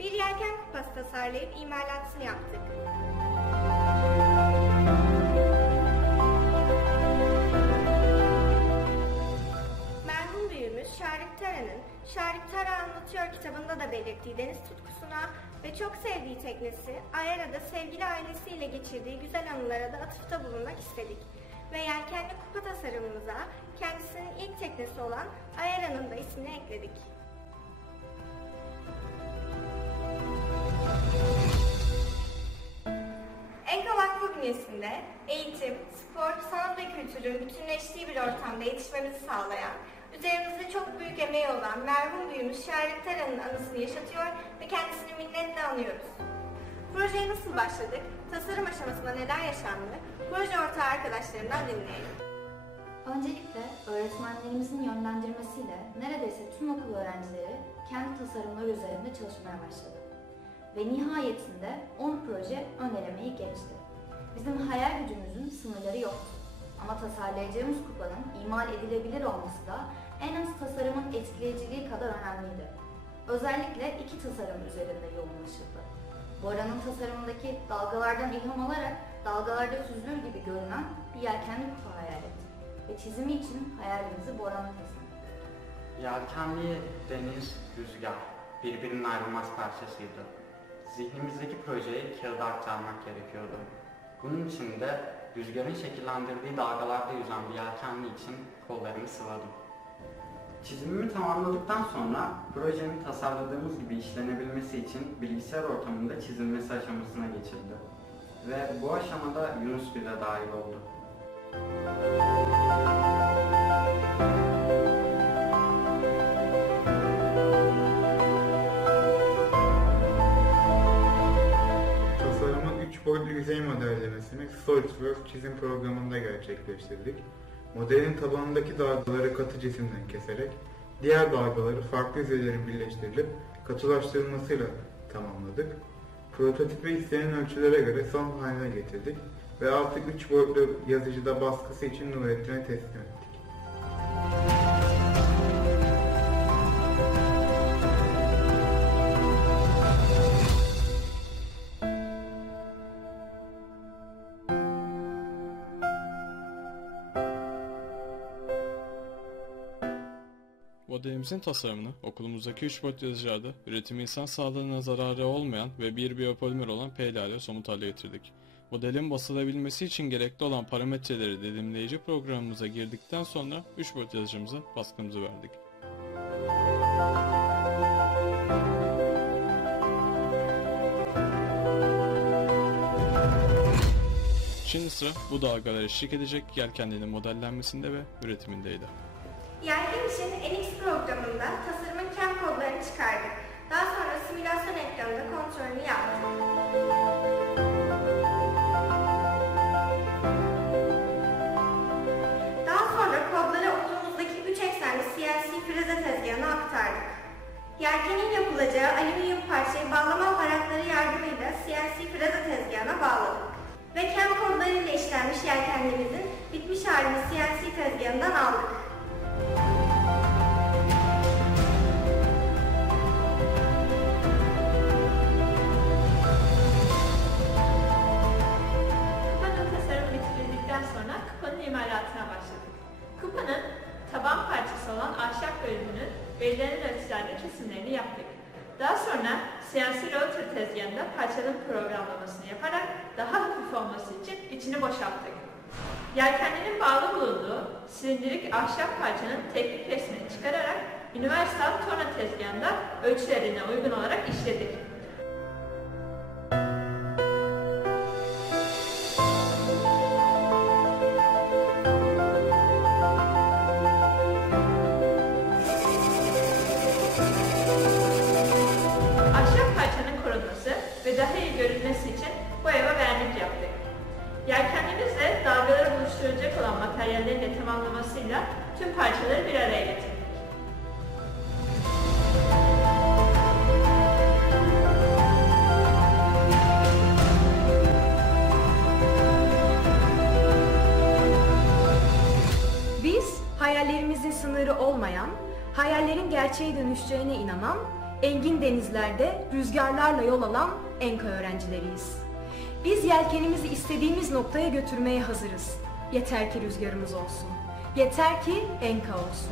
Bir yelken kupası tasarlayıp imalatını yaptık. Merhum büyüğümüz Şarip Tara'nın Şarip Tara Anlatıyor kitabında da belirttiği deniz tutkusuna ve çok sevdiği teknesi Ayara'da sevgili ailesiyle geçirdiği güzel anılara da atıfta bulunmak istedik. Ve yelkenli kupa tasarımımıza kendisinin ilk teknesi olan Ayara'nın da ismini ekledik. Enka Vakfı bünyesinde eğitim, spor, sanat ve kültürün bütünleştiği bir ortamda yetişmemizi sağlayan, üzerimizde çok büyük emeği olan merhum büyüğümüz Şarip Tara'nın anısını yaşatıyor ve kendisini minnetle anıyoruz. Projeye nasıl başladık, tasarım aşamasında neler yaşandı, proje ortağı arkadaşlarımdan dinleyelim. Öncelikle öğretmenlerimizin yönlendirmesiyle neredeyse tüm okul öğrencileri kendi tasarımları üzerinde çalışmaya başladı. Ve nihayetinde 10 proje ön elemeyi geçti. Bizim hayal gücümüzün sınırları yoktu. Ama tasarlayacağımız kupanın imal edilebilir olması da en az tasarımın etkileyiciliği kadar önemliydi. Özellikle iki tasarım üzerinde yoğunlaşıldı. Bora'nın tasarımındaki dalgalardan ilham alarak dalgalarda süzülür gibi görünen bir yelkenli kupa hayal etti. Ve çizimi için hayalimizi Bora'na teslim ettik. Yelkenli deniz, rüzgar birbirinin ayrılmaz parçasıydı. Zihnimizdeki projeyi kağıda aktarmak gerekiyordu. Bunun için de rüzgarın şekillendirdiği dalgalarda yüzen bir yelkenli için kollarımı sıvadım. Çizimimi tamamladıktan sonra projenin tasarladığımız gibi işlenebilmesi için bilgisayar ortamında çizilmesi aşamasına geçildi. Ve bu aşamada Yunus bile dahil oldu. Tasarımın 3 boyutlu yüzey modellemesini SolidWorks çizim programında gerçekleştirdik. Modelin tabanındaki dalgaları katı cisimden keserek diğer dalgaları farklı yüzeylerin birleştirilip katılaştırılmasıyla tamamladık. Prototipi istenen ölçülere göre son haline getirdik ve artık 3 boyutlu yazıcıda baskısı için Nurettin'e teslim ettik. Modelimizin tasarımını okulumuzdaki 3 boyut yazıcılarda üretimi insan sağlığına zararı olmayan ve bir biyopolimer olan PLA ile somut hale getirdik. Modelin basılabilmesi için gerekli olan parametreleri dilimleyici programımıza girdikten sonra 3 boyut yazıcımıza baskımızı verdik. Şimdi sıra bu dalgalara eşlik edecek yelkenliğinin modellenmesinde ve üretimindeydi. Yelken için NX programında tasarımın CAM kodlarını çıkardık. Daha sonra simülasyon ekranında kontrolünü yaptık. Daha sonra kodları okulumuzdaki 3 eksenli CNC freze tezgahına aktardık. Yelkenin yapılacağı alüminyum parçayı bağlama aparatları yardımıyla CNC freze tezgahına bağladık. Ve CAM kodlarıyla işlenmiş yelkenliğimizin bitmiş halini CNC tezgahından aldık. Kupanın taban parçası olan ahşap bölümünün belirlenen ölçülerde kesimlerini yaptık. Daha sonra CNC router tezgahında parçanın programlamasını yaparak daha hafif olması için içini boşalttık. Yelkenlerin bağlı bulunduğu silindirik ahşap parçanın teknik resmini çıkararak Universal Torna tezgahında ölçülerine uygun olarak işledik. Ve daha iyi görünmesi için boya ve vernik yaptık. Yelkenlimizle dalgaları buluşturacak olan materyallerin de tamamlamasıyla tüm parçaları bir araya getirdik. Biz hayallerimizin sınırı olmayan, hayallerin gerçeğe dönüşeceğine inanan, engin denizlerde rüzgarlarla yol alan ENKA öğrencileriyiz. Biz yelkenimizi istediğimiz noktaya götürmeye hazırız. Yeter ki rüzgarımız olsun. Yeter ki ENKA olsun.